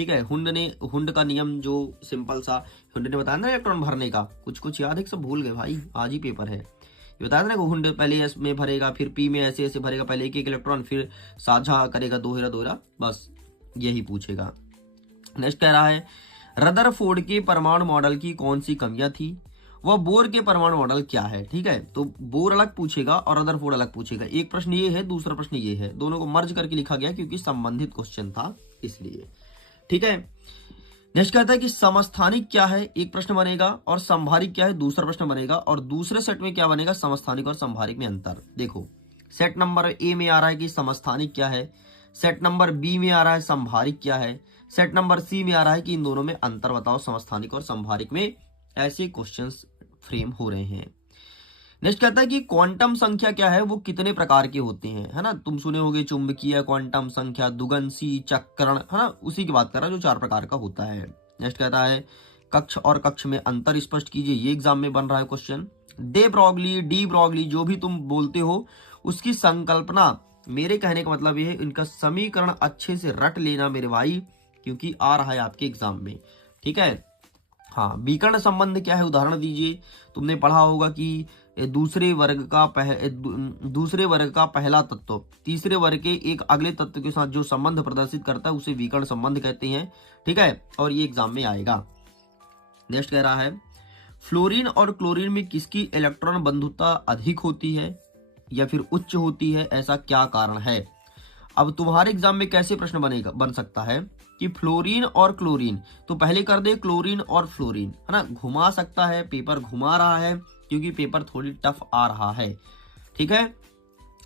ठीक है। हुंड का नियम जो सिंपल सा हुंड ने बताया ना इलेक्ट्रॉन भरने का, कुछ कुछ याद है सब भूल गए भाई, आज ही पेपर है। ये बताया था ना कि हुंड पहले एस में भरेगा, फिर पी में ऐसे ऐसे भरेगा, पहले एक एक इलेक्ट्रॉन, फिर साझा करेगा दोहरा दोहरा, बस यही पूछेगा। नेक्स्ट कह रहा है रदरफोर्ड के परमाणु मॉडल की कौन सी कमियां थी, वह बोर के परमाणु मॉडल क्या है। ठीक है, तो बोर अलग पूछेगा और रदरफोर्ड अलग पूछेगा। एक प्रश्न ये है, दूसरा प्रश्न ये है, दोनों को मर्ज करके लिखा गया क्योंकि संबंधित क्वेश्चन था इसलिए। ठीक है, नेक्स्ट कहता है कि समस्थानिक क्या है, एक प्रश्न बनेगा, और संभारिक क्या है, दूसरा प्रश्न बनेगा, और दूसरे सेट में क्या बनेगा, समस्थानिक और संभारिक में अंतर। देखो सेट नंबर ए में आ रहा है कि समस्थानिक क्या है, सेट नंबर बी में आ रहा है संभारिक क्या है, सेट नंबर सी में आ रहा है कि इन दोनों में अंतर बताओ समस्थानिक और संभारिक में। ऐसे क्वेश्चंस फ्रेम हो रहे हैं। नेक्स्ट कहता है कि क्वांटम संख्या क्या है, वो कितने प्रकार के होते हैं, है ना। तुम सुने होगे चुंबकीय क्वांटम संख्या, दुगंसी, चक्रण, है ना, उसी की बात कर रहा है जो 4 प्रकार का होता है। नेक्स्ट कहता है कक्ष और कक्ष में अंतर स्पष्ट कीजिए, ये एग्जाम में बन रहा है क्वेश्चन। दे ब्रॉगली, डी ब्रॉगली, जो भी तुम बोलते हो उसकी संकल्पना, मेरे कहने का मतलब ये है इनका समीकरण अच्छे से रट लेना मेरे भाई, क्योंकि आ रहा है आपके एग्जाम में। ठीक है, हाँ, विकर्ण संबंध क्या है, उदाहरण दीजिए। तुमने पढ़ा होगा कि दूसरे वर्ग का पहला तत्व तीसरे वर्ग के एक अगले तत्व के साथ जो संबंध प्रदर्शित करता है उसे विकर्ण संबंध कहते हैं। ठीक है, और ये एग्जाम में आएगा। नेक्स्ट कह रहा है फ्लोरीन और क्लोरीन में किसकी इलेक्ट्रॉन बंधुता अधिक होती है या फिर उच्च होती है, ऐसा क्या कारण है। अब तुम्हारे एग्जाम में कैसे प्रश्न बन सकता है कि फ्लोरीन और क्लोरीन, तो पहले कर दे क्लोरीन और फ्लोरीन, है ना, घुमा सकता है, पेपर घुमा रहा है क्योंकि पेपर थोड़ी टफ आ रहा है। ठीक है,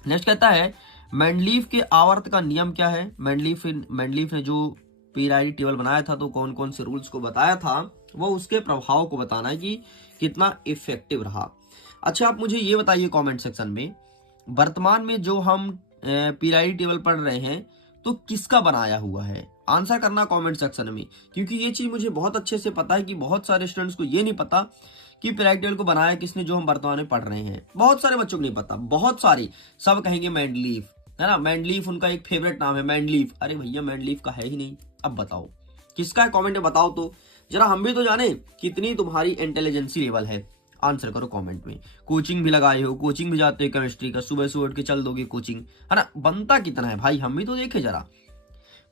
नेक्स्ट कहता है मेंडलीफ के आवर्त का नियम क्या है। मेंडलीफ ने जो पीरियोडिक टेबल बनाया था तो कौन कौन से रूल्स को बताया था, वो उसके प्रभाव को बताना है कि कितना इफेक्टिव रहा। अच्छा, आप मुझे ये बताइए कमेंट सेक्शन में, वर्तमान में जो हम पीरियोडिक टेबल पढ़ रहे हैं तो किसका बनाया हुआ है, आंसर करना कमेंट सेक्शन में, क्योंकि ये चीज मुझे बहुत अच्छे से पता है कि बहुत सारे स्टूडेंट्स को ये नहीं पता कि पीरियोडिक टेबल को बनाया किसने, जो हम वर्तमान में पढ़ रहे हैं। बहुत सारे बच्चों को नहीं पता, बहुत सारे, सब कहेंगे मेंडलीफ, है ना, मेंडलीफ उनका एक फेवरेट नाम है मेंडलीफ। अरे भैया मेंडलीफ का है ही नहीं। अब बताओ किसका है, कमेंट में बताओ तो जरा, हम भी तो जाने कितनी तुम्हारी इंटेलिजेंसी लेवल है। आंसर करो कमेंट में। कोचिंग भी लगाए हो, कोचिंग भी जाते हो केमिस्ट्री का, सुबह सुबह उठ के चल दोगे कोचिंग, है ना, बनता कितना है भाई, हम भी तो देखे जरा।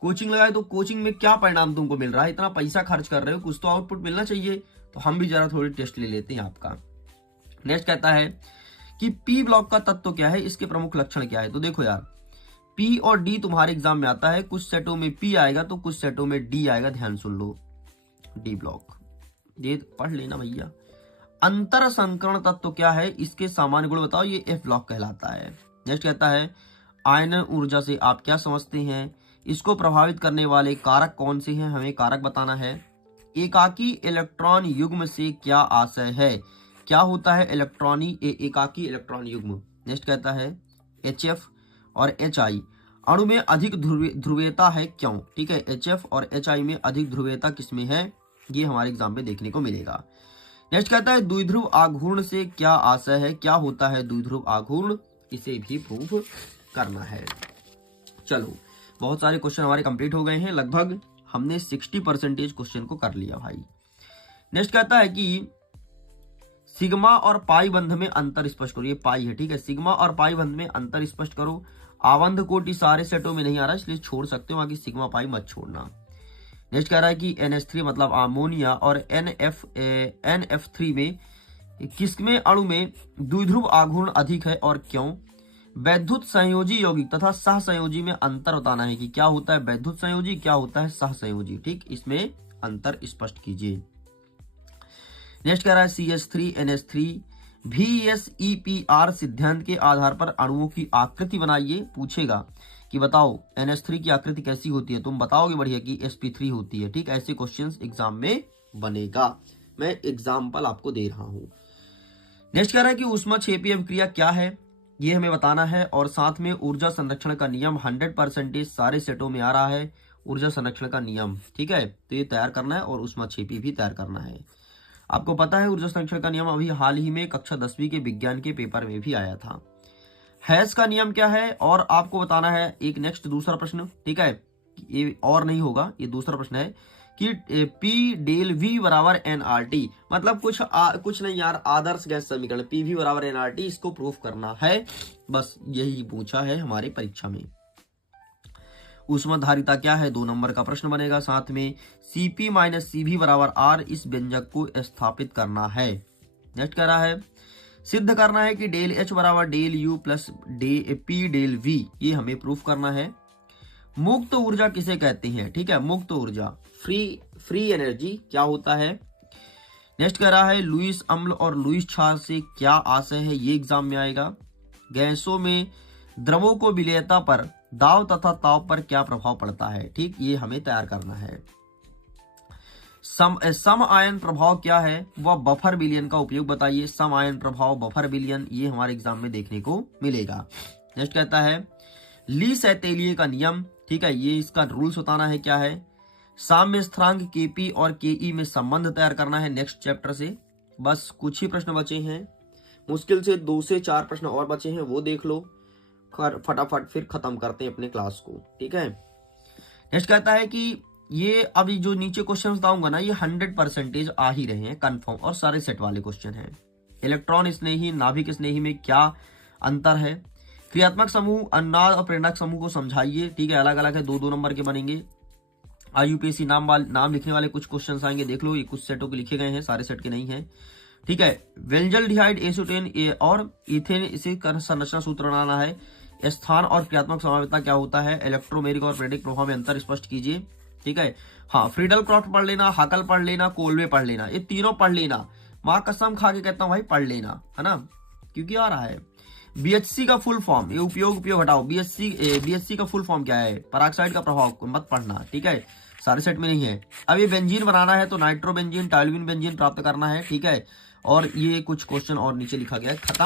कोचिंग लगाए तो कोचिंग में क्या परिणाम तुमको मिल रहा है, इतना पैसा खर्च कर रहे हो, कुछ तो आउटपुट मिलना चाहिए। तो हम भी जरा थोड़ी टेस्ट ले लेते हैं आपका। नेक्स्ट कहता है कि पी ब्लॉक का तत्व क्या है, इसके प्रमुख लक्षण क्या है। तो देखो यार, पी और डी तुम्हारे एग्जाम में आता है, कुछ सेटों में पी आएगा तो कुछ सेटों में डी आएगा, ध्यान सुन लो। डी ब्लॉक ये पढ़ लेना भैया। अंतर संकरण तत्व क्या है, इसके सामान्य गुण बताओ, ये एफ ब्लॉक कहलाता है। नेक्स्ट कहता है आयनन ऊर्जा से आप क्या समझते हैं, इसको प्रभावित करने वाले कारक कौन से हैं, हमें कारक बताना है। एकाकी इलेक्ट्रॉन युग्म से क्या आशय है, क्या होता है एकाकी इलेक्ट्रॉन युग्म। नेक्स्ट कहता है HF और HI अणु में अधिक ध्रुवीयता है क्यों। ठीक है, HF और HI में अधिक ध्रुवीयता किसमें है, ये हमारे एग्जाम में देखने को मिलेगा। नेक्स्ट कहता है द्विध्रुव आघूर्ण से क्या आशय है, क्या होता है द्विध्रुव आघूर्ण, इसे भी प्रूव करना है। चलो, बहुत सारे क्वेश्चन हमारे कंप्लीट हो गए हैं, लगभग हमने 60% क्वेश्चन को कर लिया भाई। नेक्स्ट कहता है कि सिग्मा और पाई बंध में अंतर स्पष्ट करो, ये पाई है। ठीक है, सिग्मा और पाई बंध में अंतर स्पष्ट करो। आबंध कोटि सारे सेटों में नहीं आ रहा, इसलिए छोड़ सकते हो, बाकी सिग्मा पाई मत छोड़ना। नेक्स्ट कह रहा है कि NH3 मतलब अमोनिया और NF3 में किसमें अणु में द्विध्रुव आघूर्ण अधिक है और क्यों। वैद्युत संयोजी यौगिक तथा सह संयोजी में अंतर बताना है कि क्या होता है वैद्युत संयोजी, क्या होता है सह संयोजी। ठीक, इसमें अंतर स्पष्ट कीजिए। नेक्स्ट कह रहा है CH3 NH3 VSEPR सिद्धांत के आधार पर अणुओं की आकृति बनाइए। पूछेगा कि बताओ NH3 की आकृति कैसी होती है, तुम बताओगे बढ़िया कि sp3 होती है। ठीक, ऐसे क्वेश्चंस एग्जाम में बनेगा, मैं एग्जाम्पल आपको दे रहा हूं। नेक्स्ट कह रहा है कि ऊष्माक्षेपीय अभिक्रिया क्या है, ये हमें बताना है, और साथ में ऊर्जा संरक्षण का नियम 100% सारे सेटों में आ रहा है, ऊर्जा संरक्षण का नियम। ठीक है, तो ये तैयार करना है और ऊष्माक्षेपी भी तैयार करना है। आपको पता है ऊर्जा संरक्षण का नियम अभी हाल ही में कक्षा 10वीं के विज्ञान के पेपर में भी आया था। हैस का नियम क्या है, और आपको बताना है एक नेक्स्ट दूसरा प्रश्न। ठीक है, ये और नहीं होगा, ये दूसरा प्रश्न है कि पी डेल वी बराबर एनआरटी, मतलब कुछ नहीं यार, आदर्श गैस समीकरण पी वी बराबर एनआरटी, इसको प्रूफ करना है, बस यही पूछा है हमारे परीक्षा में। ऊष्माधारिता क्या है, 2 नंबर का प्रश्न बनेगा। साथ में Cp माइनस Cv बराबर R, इस व्यंजक को स्थापित करना है। नेक्स्ट कह रहा है सिद्ध करना है कि डेल H बराबर del U plus P del V, ये हमें प्रूफ करना है। मुक्त ऊर्जा किसे कहते हैं, ठीक है, मुक्त ऊर्जा फ्री एनर्जी क्या होता है। नेक्स्ट कह रहा है लुईस अम्ल और लुईस क्षार से क्या आशय है, ये एग्जाम में आएगा। गैसों में द्रवों को विलेयता पर दाब तथा ताप पर क्या प्रभाव पड़ता है, ठीक, ये हमें तैयार करना है। सम आयन प्रभाव क्या है, वह बफर विलयन का उपयोग बताइए। सम आयन प्रभाव, बफर विलयन, ये हमारे एग्जाम में देखने को मिलेगा। नेक्स्ट कहता है ली सैतेलिए का नियम, ठीक है, ये इसका रूल्स बताना है क्या है। साम्य स्थिरांक केपी और केई में संबंध तैयार करना है नेक्स्ट चैप्टर से। बस कुछ ही प्रश्न बचे हैं, मुश्किल से 2 से 4 प्रश्न और बचे हैं, वो देख लो फटाफट, फिर खत्म करते हैं अपने क्लास को, ठीक है। नेक्स्ट कहता है कि ये अभी जो नीचे क्वेश्चन बताऊंगा ना, ये 100% आ ही रहे हैं कंफर्म, और सारे सेट वाले क्वेश्चन हैं। इलेक्ट्रॉन स्नेही नाभिक स्नेही में क्या अंतर है। क्रियात्मक समूह, अनुनाद और प्रेरक समूह को समझाइए, ठीक है, अलग अलग है, 2-2 नंबर के बनेंगे। IUPAC नाम लिखने वाले कुछ क्वेश्चन आएंगे, देख लो, ये कुछ सेटों के लिखे गए हैं, सारे सेट के नहीं है, ठीक है। वेंजल्डिहाइड, एसीटेन और इथेन, इसे संरचना सूत्र बनाना है। स्थान और क्रियात्मक समावेशता क्या होता है। इलेक्ट्रोमेरिक और प्रेरक प्रभाव में अंतर स्पष्ट कीजिए, ठीक है। हाँ, फ्रीडल क्रॉफ्ट पढ़ लेना, हाकल पढ़ लेना, कोलवे पढ़ लेना, ये तीनों पढ़ लेना, माँ कसम खा के कहता हूँ भाई, पढ़ लेना, है ना, क्योंकि आ रहा है। BHC का फुल फॉर्म, ये उपयोग हटाओ, BHC का फुल फॉर्म क्या है, पराक्साइड का प्रभाव, मत पढ़ना, ठीक है, सारे सेट में नहीं है। अब ये बेंजीन बनाना है तो नाइट्रोबेंजीन, टाइलविन बेंजीन प्राप्त करना है, ठीक है। और ये कुछ क्वेश्चन और नीचे लिखा गया है, खत्म।